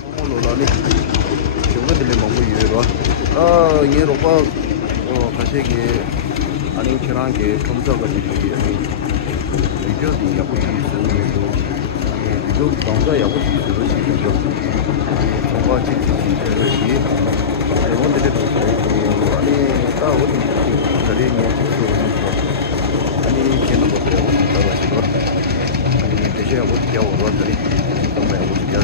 로라니 저번에 먹고 이래로 얘로가 가시기 아니 저랑게 검사가 되기 비교도 약고 있어요. 비교 강자 약고 있어요. 지금요. 정말 지금이 원들이 아니 다 어디 자리에 아니 걔는 뭐 그래요. 아니 대셔야 못 겨워 원들이 정말 못 겨워.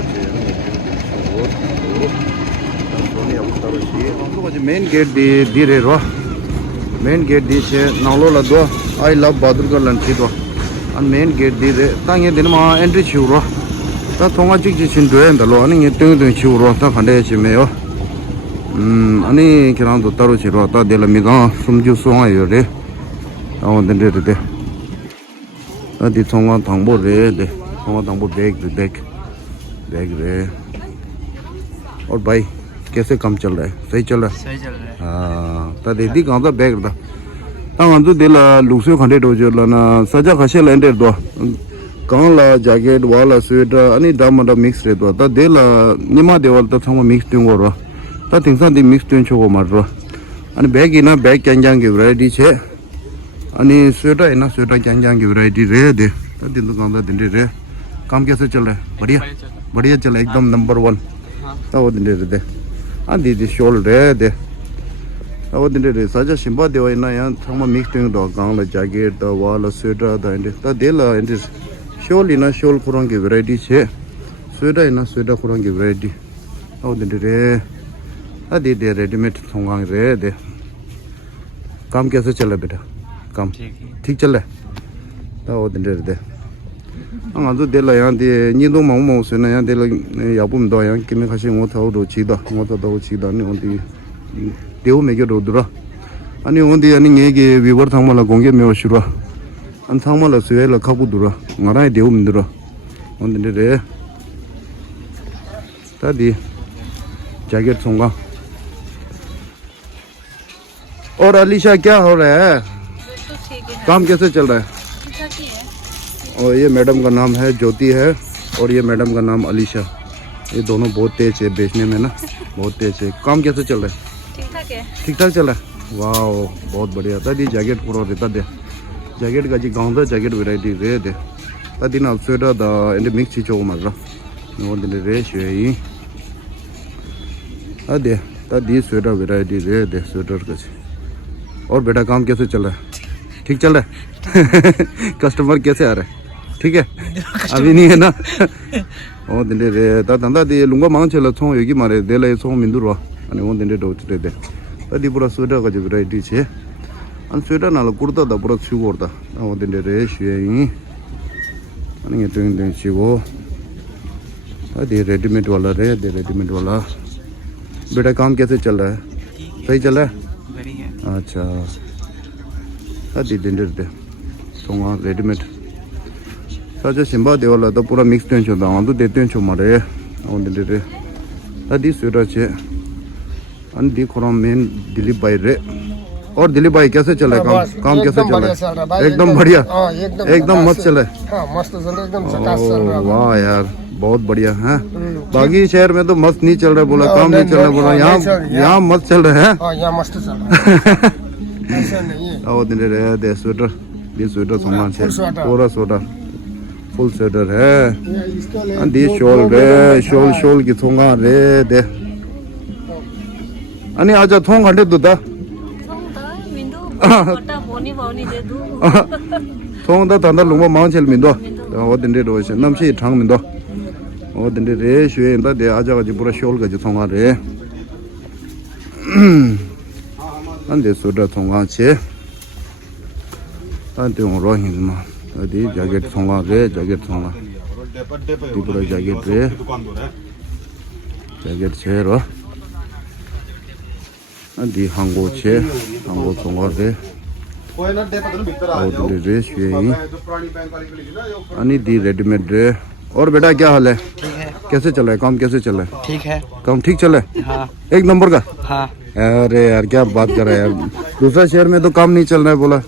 Main get the रे रो main get the छे नालो लदो I love Bahadurgarh लंची दो अन मेन गेट दी रे तांगे दिन मा एंट्री छु रो ता थोंगा चिक चिक छिन दोए दलो अनि ये tung tung छु रो ता खंडे छि मेयो अनि किरां दो तारो छि रो ता देल मिगा सुमजु सोंगा यो रे ता दिन रे दे अदि थोंगा थांबो रे दे थोंगा थांबो बैग रे और भाई कैसे काम चल रहा है सही चल रहा है हाँ तो दीदी कहाँ था बैग था तंग तो दिल लुक्सो खंडे डोजर लाना सजा खसे लेंडर दो कहाँ ला जैकेट वाला स्वेटर अनि दाम दा मिक्स रे दो ता दिल निमा देवल ता थमा मिक्स तुंगो रो ता तिंगसा दी मिक्स तुं छोको मार रो अनि बैग इना बैग कैंजांग की वैरायटी छे अनि स्वेटर इना स्वेटर कैंजांग की वैरायटी रे दे ता दिन तो कहाँ था दिन रे काम कैसे चल रहा है बढ़िया चल एकदम नंबर 1 ता वो दिन रे आंधी दी शोल रे दे वो दिन रे साजा शिंबा देवा इना यां थमा मिक्स टिंग दो गांव ला जैकेट दा वाला स्वेटर दा इंदे ता देला इंदे शोल इना शोल खुरंग की वैरायटी छे स्वेटर इना स्वेटर खुरंग की वैरायटी वो दिन रे आदि दे रेडीमेड थोंगांग रे दे काम कैसे चल रहा बेटा काम ठीक चल रहा ता वो दिन रे दे आंगा तो देला यां दे निदो माउ से ना यां देला यापुम दो यां किमे खासे ngo थाउ रो छिदा ngo तो दो छिदा नि ओंदी देउ मेगे रोदरा अनि ओंदी अनि nge विवर थांगमाला गोंगे मेव शुरा अन थांगमाला सुएला खाबुदुरा ngराय देउ मिदरा ओंदे रे तादी जैकेट सोंगा और अलीशा क्या हो रहा है काम कैसे चल रहा है और ये मैडम का नाम है ज्योति है और ये मैडम का नाम अलीशा ये दोनों बहुत तेज है बेचने में ना बहुत तेज है काम कैसे चल रहा है ठीक ठाक चल रहा है वाह बहुत बढ़िया तदी जैकेट पूरा रहता दे जैकेट का जी गाँव दा जैकेट वेराइटी रे दे तदी ना स्वेटर दा इंडे मिक्स चीज़ों मार रहा वो दिन रे शुई अदे तदी स्वेटर वेराइटी रे दे स्वेटर का और बेटा काम कैसे चल रहा है ठीक चल रहा है कस्टमर कैसे आ रहा है ठीक है अभी नहीं है ना ओ दिन रे ता धंधा दे लुंगा मांग चला छो यगी मारे देले छो मिंदुरो अनि ओ दिन रे दो चले दे तदी पूरा स्वेटर का जो वैरायटी छे अन स्वेटर नाल कुर्ता दा पूरा छु करता ओ दिन रे शुई अनि ये दिन छिगो अदे रेडीमेड वाला रे दे रेडीमेड वाला बेटा काम कैसे चल रहा है सही चल रहा है बढ़िया अच्छा अदे दिन रे थोंगा रेडीमेड साजा सिंबा देवाला तो पूरा मिक्स टेंशन दा तो देते हैं मारे और दे अदी स्वेटर छे अन दी खोरा मेन दिलीप भाई रे और दिलीप भाई कैसे चले काम कैसे चले एकदम बढ़िया एकदम मस्त चले मस्त चल रहा एकदम झकास चल रहा वाह यार बहुत बढ़िया है बाकी शहर में तो मस्त नहीं चल रहा बोला काम नहीं चल रहा बोला यहाँ मस्त चल रहा है यहाँ मस्त चल रहा ऐसा नहीं है और दिन रे दे स्वेटर ये स्वेटर सोना छे पूरा स्वेटर फुल स्वेटर है दी शॉल रे शॉल की थोंगा रे दे अनि आजा थोंग हंडे दुदा थोंग दा तंदा लुंगो मांग चल मिंदो ओ दिन रे रोश नमसी थांग मिंदो ओ दिन रे शुए इंदा दे आजा का पूरा शॉल का जो थोंगा रे अंदे स्वेटर थोंगा छे अंते रो हिंदमा अदी जैकेट थोंगा रे जैकेट थोंगा पूरा जैकेट रे जैकेट छे रो अदी हांगो छे हांगो थोंगा रे और रे शुई अनि दी रेडीमेड रे और बेटा क्या हाल है कैसे चल रहा है काम कैसे चल रहा है ठीक है काम ठीक चल रहा है हाँ एक नंबर का हाँ अरे यार क्या बात कर रहा है यार दूसरा शहर में तो काम नहीं चल रहा है बोला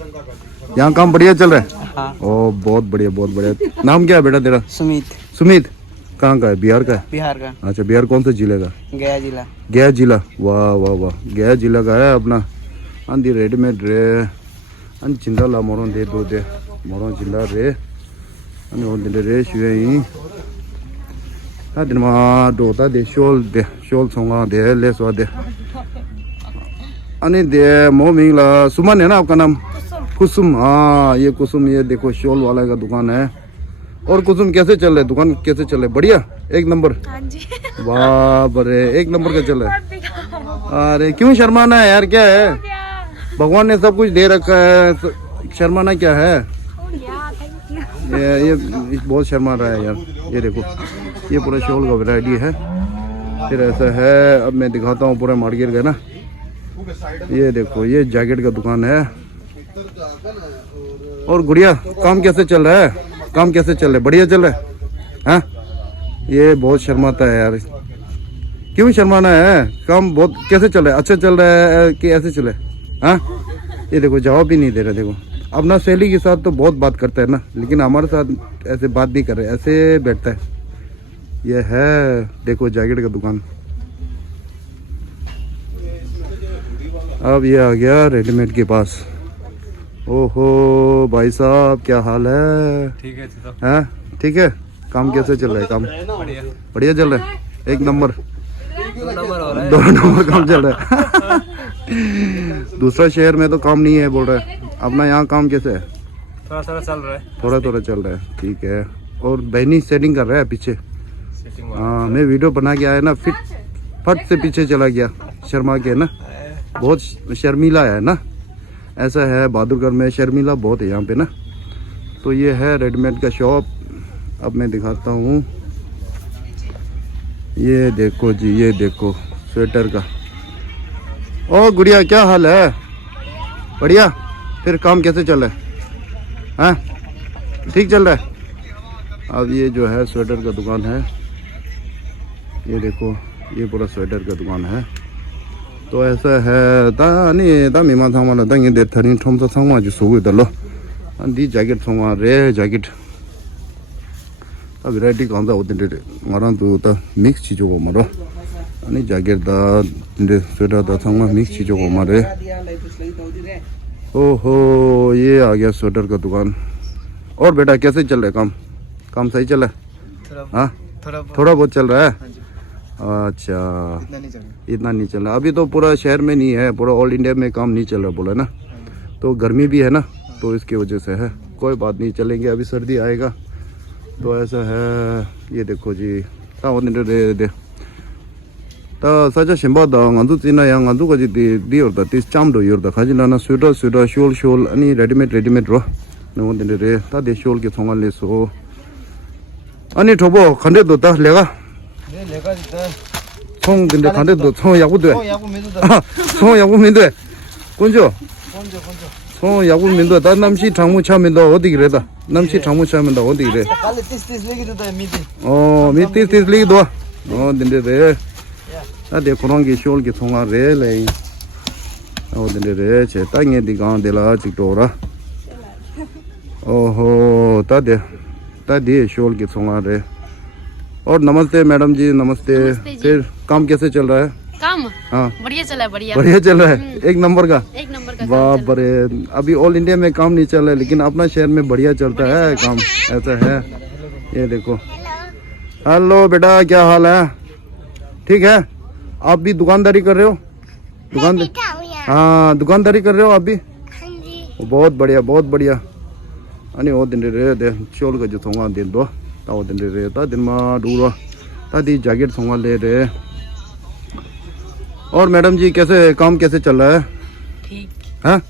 यहाँ काम बढ़िया चल रहा है हाँ ओ बहुत बढ़िया नाम क्या है बेटा तेरा सुमित सुमित कहाँ का है? बिहार का है? बिहार का। अच्छा, बिहार कौन से जिले का? गया जिला। गया जिला, वाह वाह वाह, गया जिला का है अपना। अंदी रेडीमेड रे अन चिंदा ला मोरों दे दो दे मोरों चिंदा रे अन वो दे रे शुए ही आ दिन मा दोता दे शोल सोंगा दे ले सो दे अने दे मोमिंग ला सुमन है ना आपका नाम? कुसुम। हाँ ये कुसुम, ये देखो शोल वाला का दुकान है। और कुसुम कैसे चल रहे, दुकान कैसे चल रहे? बढ़िया, एक नंबर। हाँ जी। वाह बरे, एक नंबर का चल रहा है। अरे क्यों शर्माना है यार, क्या है? भगवान ने सब कुछ दे रखा है, शर्माना क्या है? ये बहुत शर्मा रहा है यार। ये देखो, ये पूरा शॉल का वैरायटी है। फिर ऐसा है, अब मैं दिखाता हूँ पूरा मार्केट का ना। ये देखो, ये जैकेट का दुकान है। और गुड़िया काम कैसे चल रहा है? काम कैसे चल रहा है? बढ़िया चल रहा है? हाँ, ये बहुत शर्माता है यार। क्यों शर्माना है? काम बहुत कैसे चल रहा है? अच्छा चल रहा है कि ऐसे चले? हाँ, ये देखो जवाब भी नहीं दे रहा। देखो अपना सहेली के साथ तो बहुत बात करता है ना, लेकिन हमारे साथ ऐसे बात नहीं कर रहे, ऐसे बैठता है। ये है देखो जैकेट का दुकान। अब ये आ गया रेडीमेड के पास। ओहो भाई साहब, क्या हाल है? ठीक है हैं? ठीक है। काम कैसे चल रहा है? काम बढ़िया। बढ़िया चल रहा है, एक नंबर। 2 नंबर हो रहा है। 2 नंबर काम चल रहा है। दूसरा शहर में तो काम नहीं है बोल रहा है, अपना यहाँ काम कैसे है? थोड़ा थोड़ा चल रहा है। थोड़ा थोड़ा चल रहा है, ठीक है। और बहनी सेटिंग कर रहा है पीछे। हाँ, मैं वीडियो बना के आया ना, फिर फट से पीछे चला गया, शर्मा के ना। बहुत शर्मीला है ना, ऐसा है बहादुरगढ़ में, शर्मीला बहुत है यहाँ पे ना। तो ये है रेडीमेड का शॉप। अब मैं दिखाता हूँ, ये देखो जी, ये देखो स्वेटर का। ओ गुड़िया क्या हाल है? बढ़िया। फिर काम कैसे चल रहा है? हाँ ठीक चल रहा है। अब ये जो है स्वेटर का दुकान है, ये देखो, ये पूरा स्वेटर का दुकान है। तो ऐसा है तानी ता मीमा थामा ता ये दे थरी ठोम तो थामा जो सोगे दलो अंदी जैकेट थामा रे जैकेट। अब वैरायटी कौन सा होते हैं मारा तो ता मिक्स चीज़ों को मारो अनि जैकेट दा दे स्वेटर दा थामा मिक्स चीज़ों को मारे। ओहो ये आ गया स्वेटर का दुकान। और बेटा कैसे चल रहा है काम? काम सही चल रहा है? हाँ थोड़ा बहुत चल रहा है। अच्छा, इतना नहीं चल रहा अभी तो पूरा शहर में नहीं है, पूरा ऑल इंडिया में काम नहीं चल रहा बोला ना। तो गर्मी भी है ना, तो इसकी वजह से है। कोई बात नहीं, चलेंगे, अभी सर्दी आएगा। तो ऐसा है, ये देखो जी दे ता सजा शिंबा दा ngadu tina yang ngadu ka ji di or da tis cham do yor da khaji na sweater shawl ani ready-made ro no den re ta de shawl ke thongal le so ani thobo khande do ta lega 총 근데 반대도 총 야구도 총 야구 민도 군조 총 야구 민도 다 남시 장무 차면도 어디 그래다 남시 장무 차면도 어디 그래 Kali tis lagi tu dah midi. 미티 리도 근데 아데 그런 게 쇼ල් 게 통화 레레 근데 제 땅에 디가 데라 직도라 ओहो तादे शोल के सोंगा रे। और नमस्ते madam जी, नमस्ते जी। फिर काम कैसे चल रहा है? काम हाँ बढ़िया चला है, बढ़िया चल रहा है, एक नंबर का। बाप रे, अभी ऑल इंडिया में काम नहीं चल रहा है, लेकिन अपना शहर में बढ़िया चलता है काम। ऐसा है, ये देखो। हेलो बेटा, क्या हाल है? ठीक है। आप भी दुकानदारी कर रहे हो? हाँ दुकानदारी कर रहे हो आप भी? बहुत बढ़िया, बहुत बढ़िया। अनि ओ दिन रे दे शोल का जो थोंगा दिन दो ताओ दिन रे ता दिन मा दूरो ता दी जैकेट थोंगा ले रे। और मैडम जी कैसे काम कैसे चल रहा है? ठीक हाँ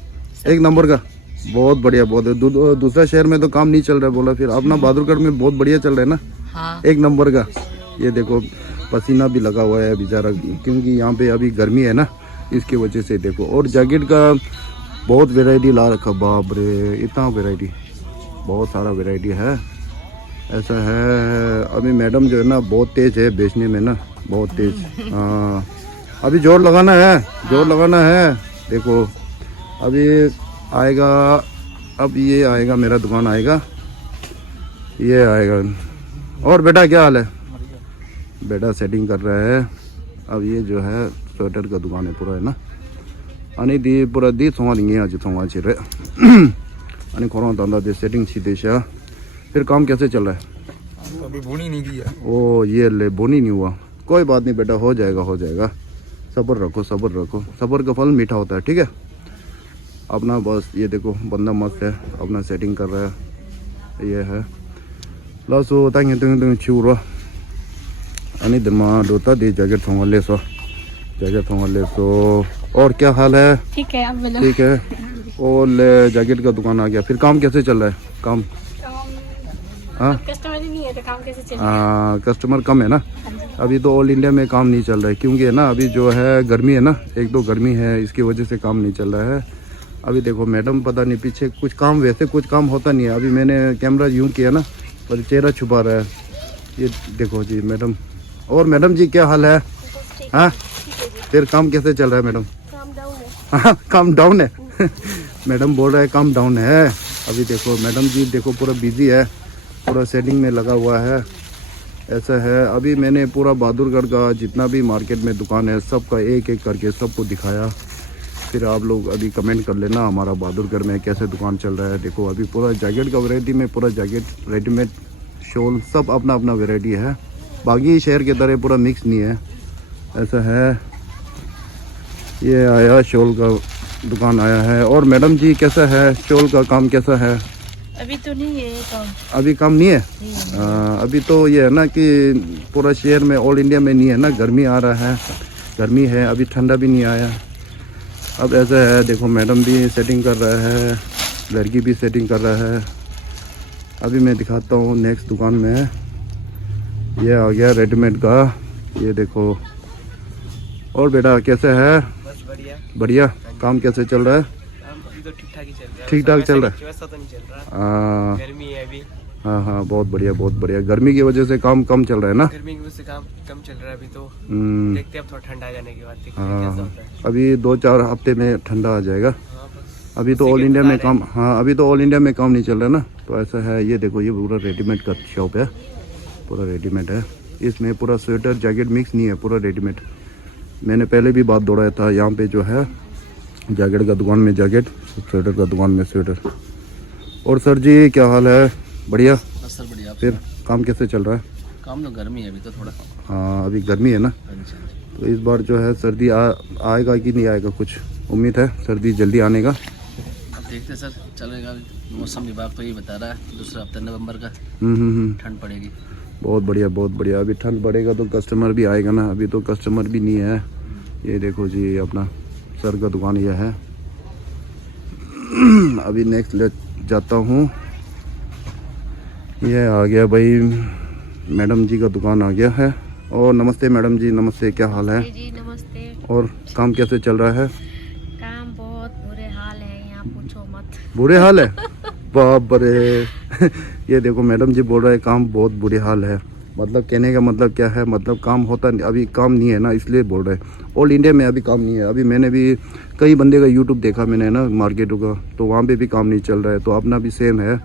एक नंबर का, बहुत बढ़िया। बहुत दूसरा शहर में तो काम नहीं चल रहा है बोला, फिर अपना बहादुरगढ़ में बहुत बढ़िया चल रहा है ना। हाँ। एक नंबर का। ये देखो पसीना भी लगा हुआ है बेचारा, क्योंकि यहाँ पे अभी गर्मी है ना, इसकी वजह से। देखो और जैकेट का बहुत वैरायटी ला रखा, बाप रे इतना वैरायटी, बहुत सारा वैरायटी है। ऐसा है, अभी मैडम जो है ना बहुत तेज है बेचने में ना, बहुत तेज। हाँ अभी जोर लगाना है, जोर लगाना है। देखो अभी आएगा, अब ये आएगा, मेरा दुकान आएगा, ये आएगा। और बेटा क्या हाल है? बेटा सेटिंग कर रहा है। अब ये जो है स्वेटर का दुकान है पूरा है ना। अनि दी पूरा दी सोंगा नहीं आज सोंगा चिरे अनि खोरा धंधा दे सेटिंग सीधे शा। फिर काम कैसे चल रहा है? अभी बुनी नहीं किया। ओ ये ले बोनी नहीं हुआ, कोई बात नहीं बेटा, हो जाएगा हो जाएगा। सब्र रखो सब्र रखो, सब्र का फल मीठा होता है। ठीक है अपना बस ये देखो बंदा मस्त है, अपना सेटिंग कर रहा है। ये है लासो तांगे तुंग छुरो अनि दमा दोता दे जैकेट थोंगा ले सो, जैकेट थोंगा ले सो। और क्या हाल है? ठीक है, आप बोलो। ठीक है। और ले जैकेट का दुकान आ गया। फिर काम कैसे चल रहा है? काम हाँ कस्टमर ही नहीं है तो काम कैसे चलेगा? कस्टमर कम है ना अभी तो। ऑल इंडिया में काम नहीं चल रहा है क्योंकि है ना अभी जो है गर्मी है ना, एक दो गर्मी है, इसकी वजह से काम नहीं चल रहा है। अभी देखो मैडम पता नहीं पीछे कुछ काम, वैसे कुछ काम होता नहीं है। अभी मैंने कैमरा यूँ किया ना पर चेहरा छुपा रहा है। ये देखो जी मैडम। और मैडम जी क्या हाल है? हाँ फिर काम कैसे चल रहा है मैडम? काम डाउन है। हाँ काम डाउन है मैडम बोल रहा है काम डाउन है। अभी देखो मैडम जी देखो पूरा बिजी है, पूरा सेटिंग में लगा हुआ है। ऐसा है अभी मैंने पूरा बहादुरगढ़ का जितना भी मार्केट में दुकान है सबका एक एक करके सबको दिखाया। फिर आप लोग अभी कमेंट कर लेना हमारा बहादुरगढ़ में कैसे दुकान चल रहा है। देखो अभी पूरा जैकेट का वैरायटी में पूरा जैकेट रेडीमेड शॉल सब अपना अपना वैरायटी है। बाकी शहर के तरह पूरा मिक्स नहीं है। ऐसा है ये आया शॉल का दुकान आया है। और मैडम जी कैसा है, शॉल का काम कैसा है? अभी तो नहीं है काम। अभी काम नहीं है? अभी तो ये है ना कि पूरा शहर में ऑल इंडिया में नहीं है ना, गर्मी आ रहा है, गर्मी है, अभी ठंडा भी नहीं आया। अब ऐसा है देखो मैडम भी सेटिंग कर रहा है, लड़की भी सेटिंग कर रहा है। अभी मैं दिखाता हूँ नेक्स्ट दुकान में। ये आ गया रेडीमेड का, ये देखो। और बेटा कैसे है? बस बढ़िया बढ़िया। काम कैसे चल रहा है? काम अभी तो ठीक ठाक ही चल रहा है। ठीक ठाक चल रहा है? वैसा तो नहीं चल रहा, गर्मी है अभी। हाँ हाँ बहुत बढ़िया बहुत बढ़िया। गर्मी की वजह से काम कम चल रहा है ना? गर्मी की वजह से काम कम चल रहा है अभी तो। देखते हैं अब थोड़ा ठंडा आ जाने के बाद देखते हैं कैसा होता है। अभी 2-4 हफ्ते में ठंडा आ जाएगा। हाँ, बस अभी तो ऑल इंडिया में काम, हाँ अभी तो ऑल इंडिया में काम नहीं चल रहा ना। तो ऐसा है ये देखो ये पूरा रेडीमेड का शॉप है, पूरा रेडीमेड है। इसमें पूरा स्वेटर जैकेट मिक्स नहीं है, पूरा रेडीमेड। मैंने पहले भी बात दौड़ाया था, यहाँ पे जो है जैकेट का दुकान में जैकेट, स्वेटर का दुकान में स्वेटर। और सर जी क्या हाल है? बढ़िया सर बढ़िया। फिर काम कैसे चल रहा है? काम तो गर्मी है अभी तो थोड़ा। हाँ अभी गर्मी है ना, तो इस बार जो है सर्दी आएगा कि नहीं आएगा, कुछ उम्मीद है सर्दी जल्दी आने का? अब देखते सर चलेगा। मौसम विभाग तो ये बता रहा है दूसरा हफ्ता नवंबर का ठंड पड़ेगी। बहुत बढ़िया बहुत बढ़िया। अभी ठंड बढ़ेगा तो कस्टमर भी आएगा ना, अभी तो कस्टमर भी नहीं है। ये देखो जी अपना सर का दुकान यह है। अभी नेक्स्ट ले जाता हूँ। ये आ गया भाई मैडम जी का दुकान आ गया है। और नमस्ते मैडम जी, नमस्ते, क्या हाल है? जी नमस्ते। और काम कैसे चल रहा है? काम बहुत बुरे हाल है यहाँ, पूछो मत। बुरे हाल है? बाप रे ये देखो मैडम जी बोल रहे हैं काम बहुत बुरे हाल है। मतलब कहने का मतलब क्या है? मतलब काम होता नहीं, अभी काम नहीं है ना, इसलिए बोल रहे हैं। ऑल इंडिया में अभी काम नहीं है। अभी मैंने भी कई बंदे का यूट्यूब देखा मैंने ना मार्केटों का, तो वहाँ पे भी काम नहीं चल रहा है। तो अपना भी सेम है,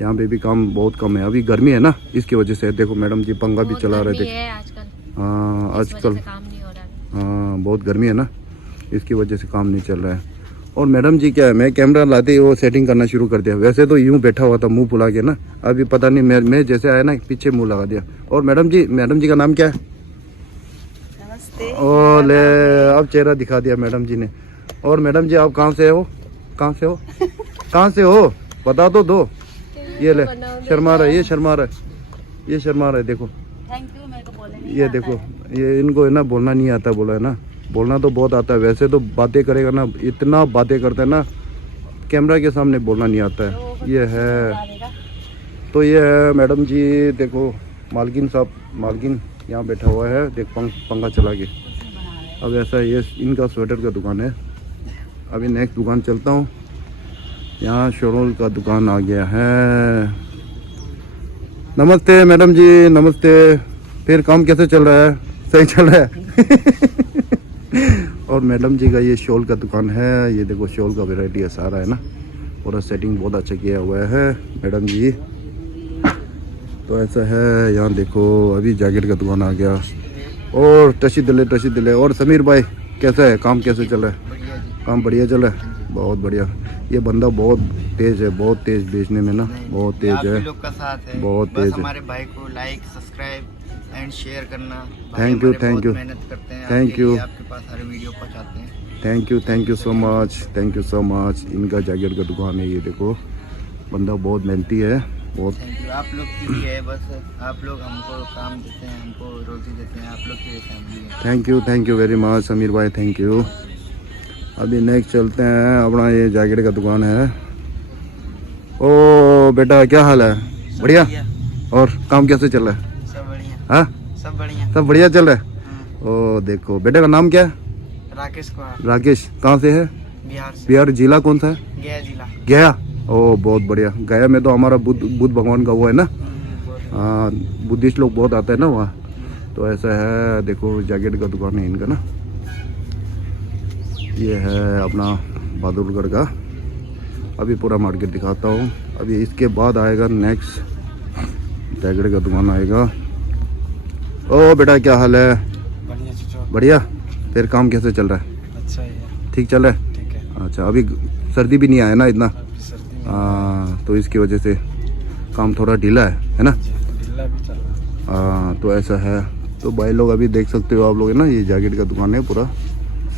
यहाँ पे भी काम बहुत कम है। अभी गर्मी है ना, इसकी वजह से। देखो मैडम जी पंखा भी चला रहे थे। हाँ आजकल काम नहीं हो रहा। हाँ बहुत गर्मी है ना, इसकी वजह से काम नहीं चल रहा है। और मैडम जी क्या है, मैं कैमरा लाते ही वो सेटिंग करना शुरू कर दिया। वैसे तो यूं बैठा हुआ था मुंह फुला के ना, अभी पता नहीं मैं जैसे आया ना पीछे मुंह लगा दिया। और मैडम जी का नाम क्या है? नमस्ते। ओ ले अब चेहरा दिखा दिया मैडम जी ने। और मैडम जी आप कहाँ से हो? कहाँ से हो? कहाँ से हो बता तो दो। ये ले शर्मा रहा है, ये शर्मा रहा है, ये शर्मा रहा है। देखो थैंक यू, मेरे को बोलने ये देखो, ये इनको है ना बोलना नहीं आता, बोला है ना, बोलना तो बहुत आता है। वैसे तो बातें करेगा ना, इतना बातें करता है ना, कैमरा के सामने बोलना नहीं आता है। ये है तो ये है मैडम जी। देखो मालकिन साहब, मालकिन यहाँ बैठा हुआ है, देख पंखा चला के। अब ऐसा ये इनका स्वेटर का दुकान है। अभी नेक्स्ट दुकान चलता हूँ। यहाँ शोरोल का दुकान आ गया है। नमस्ते मैडम जी, नमस्ते। फिर काम कैसे चल रहा है? सही चल रहा है और मैडम जी का ये शॉल का दुकान है। ये देखो शॉल का वैरायटी है सारा है ना, पूरा सेटिंग बहुत अच्छा किया हुआ है मैडम जी। तो ऐसा है यहाँ देखो अभी जैकेट का दुकान आ गया। और टशी दिले। और समीर भाई कैसा है, काम कैसे चल रहा है? काम बढ़िया चल रहा है, बहुत बढ़िया। ये बंदा बहुत तेज है, बहुत तेज बेचने में ना, बहुत तेज है, लोग का साथ है, बहुत तेज है। हमारे भाई को लाइक सब्सक्राइब एंड शेयर करना। थैंक यू मेहनत करते हैं, थैंक यू आपके पास हर वीडियो पहुंचाते हैं। Thank you so much. इनका जैकेट का दुकान है, ये देखो बंदा बहुत मेहनती है, बहुत। थैंक यू, आप लोग की है, बस आप लोग हमको काम देते हैं, हमको रोटी देते हैं, आप लोग की फैमिली है। Thank you very much Sameer भाई, थैंक यू। अभी नेक्स्ट चलते हैं, अपना ये जैकेट का दुकान है। ओ बेटा क्या हाल है? बढ़िया। और काम कैसे चल रहा है? सब बढ़िया। हाँ सब बढ़िया चल रहा है। ओ देखो बेटे का नाम क्या है? राकेश कुमार, राकेश। कहाँ से है? बिहार से। बिहार। जिला कौन सा है? गया जिला। गया। ओ बहुत बढ़िया। गया में तो हमारा बुद्ध भगवान का वो है ना, हाँ बुद्धिस्ट लोग बहुत आते हैं ना वहाँ। तो ऐसा है, देखो जैकेट का दुकान है इनका ना। ये है अपना बहादुरगढ़ का। अभी पूरा मार्केट दिखाता हूँ। अभी इसके बाद आएगा नेक्स्ट जैकेट का दुकान आएगा। ओ बेटा क्या हाल है? बढ़िया चचो। बढ़िया। फिर काम कैसे चल रहा है? अच्छा है। ठीक चल रहा है? ठीक है। अच्छा अभी सर्दी भी नहीं आया ना इतना, अभी सर्दी में हाँ तो इसकी वजह से काम थोड़ा ढीला है ना। ढीला भी चल रहा है। हाँ तो ऐसा है। तो भाई लोग अभी देख सकते हो आप लोग है ना, ये जैकेट का दुकान है, पूरा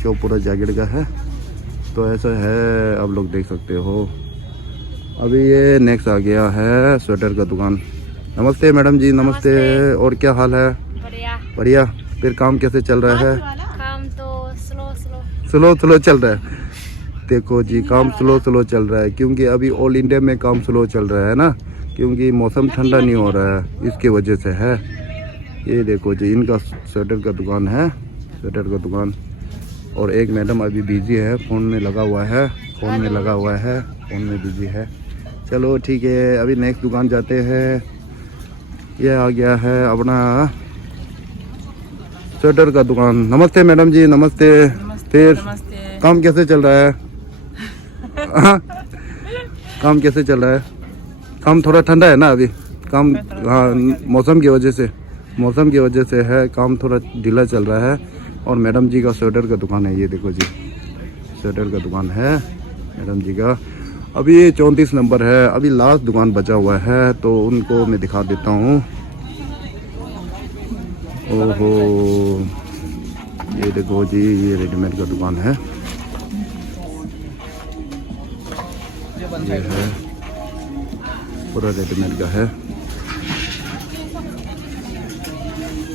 शॉप पूरा जैकेट का है। तो ऐसा है, आप लोग देख सकते हो। अभी ये नेक्स्ट आ गया है स्वेटर का दुकान। नमस्ते मैडम जी, नमस्ते। और क्या हाल है? बढ़िया। फिर काम कैसे चल रहा है? काम तो स्लो चल रहा है। देखो जी काम स्लो चल रहा है, क्योंकि अभी ऑल इंडिया में काम स्लो चल रहा है ना, क्योंकि मौसम ठंडा नहीं हो रहा है, इसकी वजह से है। ये देखो जी इनका स्वेटर का दुकान है, स्वेटर का दुकान। और एक मैडम अभी बिजी है, फ़ोन में लगा हुआ है, फ़ोन में बिजी है। चलो ठीक है, अभी नेक्स्ट दुकान जाते हैं। ये आ गया है अपना स्वेटर का दुकान। नमस्ते मैडम जी, नमस्ते। फिर काम कैसे चल रहा है? काम कैसे चल रहा है? काम थोड़ा ठंडा है ना अभी काम, हाँ मौसम की वजह से है, काम थोड़ा ढीला चल रहा है। और मैडम जी का स्वेटर का दुकान है, ये देखो जी स्वेटर का दुकान है मैडम जी का। अभी 34 नंबर है, अभी लास्ट दुकान बचा हुआ है, तो उनको मैं दिखा देता हूँ। ओहो ये देखो जी, ये रेडीमेड का दुकान है, ये है पूरा रेडीमेड का है।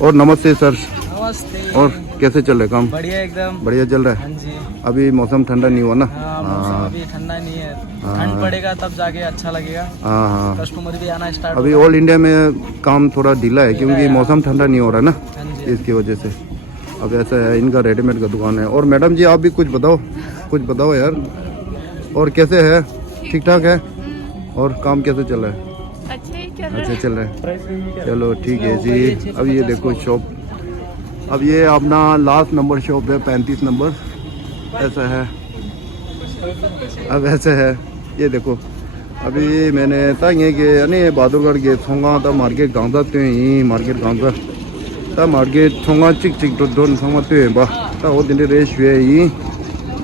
और नमस्ते सर। नमस्ते। और कैसे चल रहा है काम? बढ़िया एकदम। बढ़िया चल रहा हाँ है। जी। अभी मौसम ठंडा नहीं हुआ ना? मौसम अभी ठंडा नहीं है, ठंड पड़ेगा तब जाके अच्छा लगेगा। हाँ कस्टमर भी आना स्टार्ट। अभी ऑल इंडिया में काम थोड़ा ढीला है, क्योंकि मौसम ठंडा नहीं हो रहा है ना, हाँ जी। इसकी वजह से। अब ऐसा है, इनका रेडीमेड का दुकान है। और मैडम जी आप भी कुछ बताओ यार। और कैसे है? ठीक ठाक है? और काम कैसे चल रहा है? अच्छा चल रहा है। चलो ठीक है जी। अब ये देखो शॉप, अब ये अपना लास्ट नंबर शॉप है, 35 नंबर। ऐसा है, अब ऐसे है, ये देखो। अभी मैंने तांगे के अने बहादुरगढ़ के थोंगा ता मार्केट गांव ही मार्केट गांव ता मार्केट थोंगा चिक तो दोन थोंगा ते बा ता वो दिन रे शुए ही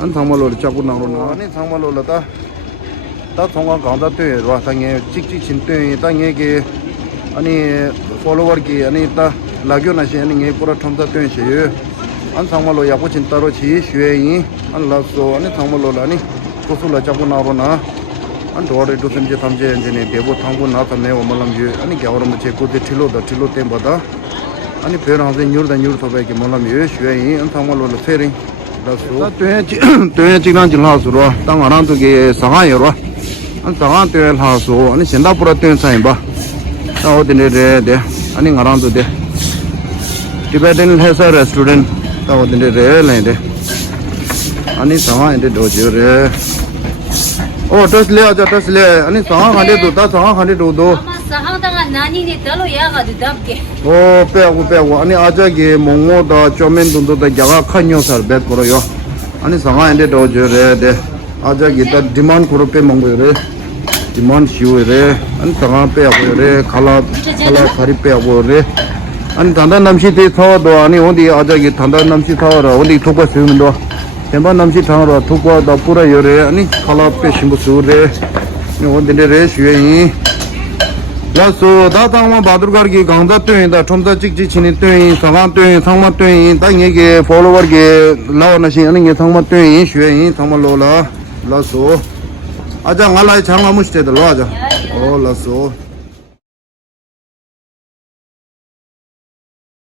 अन थोंगा लो चाकू ना ने थोंगा लो लता ता थोंगा गांव ते रो तांगे चिक चिनते तांगे के अने फॉलोवर की अने ता लाग्यो ना से अने पूरा थोंगा ते से अन थोंगा लो याको चिंता रो छी शुए ही अन लासो अने थोंगा लो लानी कोसु ला चाकू ना रो ना अन दोरे दो समझे समझे ने देबो थांगो ना तने वो मलम जे अनि ग्यावर मचे को दे ठिलो ते बदा अनि फेर हां से न्यूर थबे के मलम ये शुए ही अन थांगो लो फेरि दसो तो चिना जिला सुरो तंग आराम तो के सहा यरो अन सहा ते हासो अनि सेंदा पुरा ते साइ बा ता दिन रे दे अनि आराम तो दे टिबेटन है सर रेस्टोरेंट ता दिन रे ले दे अनि सहा इंदे दोजो रे ओ टसले आजा टसले अनि सहा खाने दो सहा तंगा नानी ने तलो यागा दब के ओ पे वो अनि आजा के मोमो दा चौमेन दुंदो दा जगह खन्यो सर बेट करो यो अनि सहा इंदे दोजो रे दे आजा के ता डिमांड करो पे मंगो रे demand shiure an tanga pe agore khala khari pe agore an tanda namshi te thawa do ani odi aja gi tanda namshi thawa ra odi thukwa siun do temba namshi thawa ra thukwa da pura yore ani khala pe shimbu sure ni odi re shue yin la so da tangma badurgar gi gangda tön da thomda chikji chini tön sagan tön sangma tön da nge ge follower ge law na shi ani nge sangma tön shue yin sangma lo la so 아자 알라이 장마 무시대들 와자 오 라소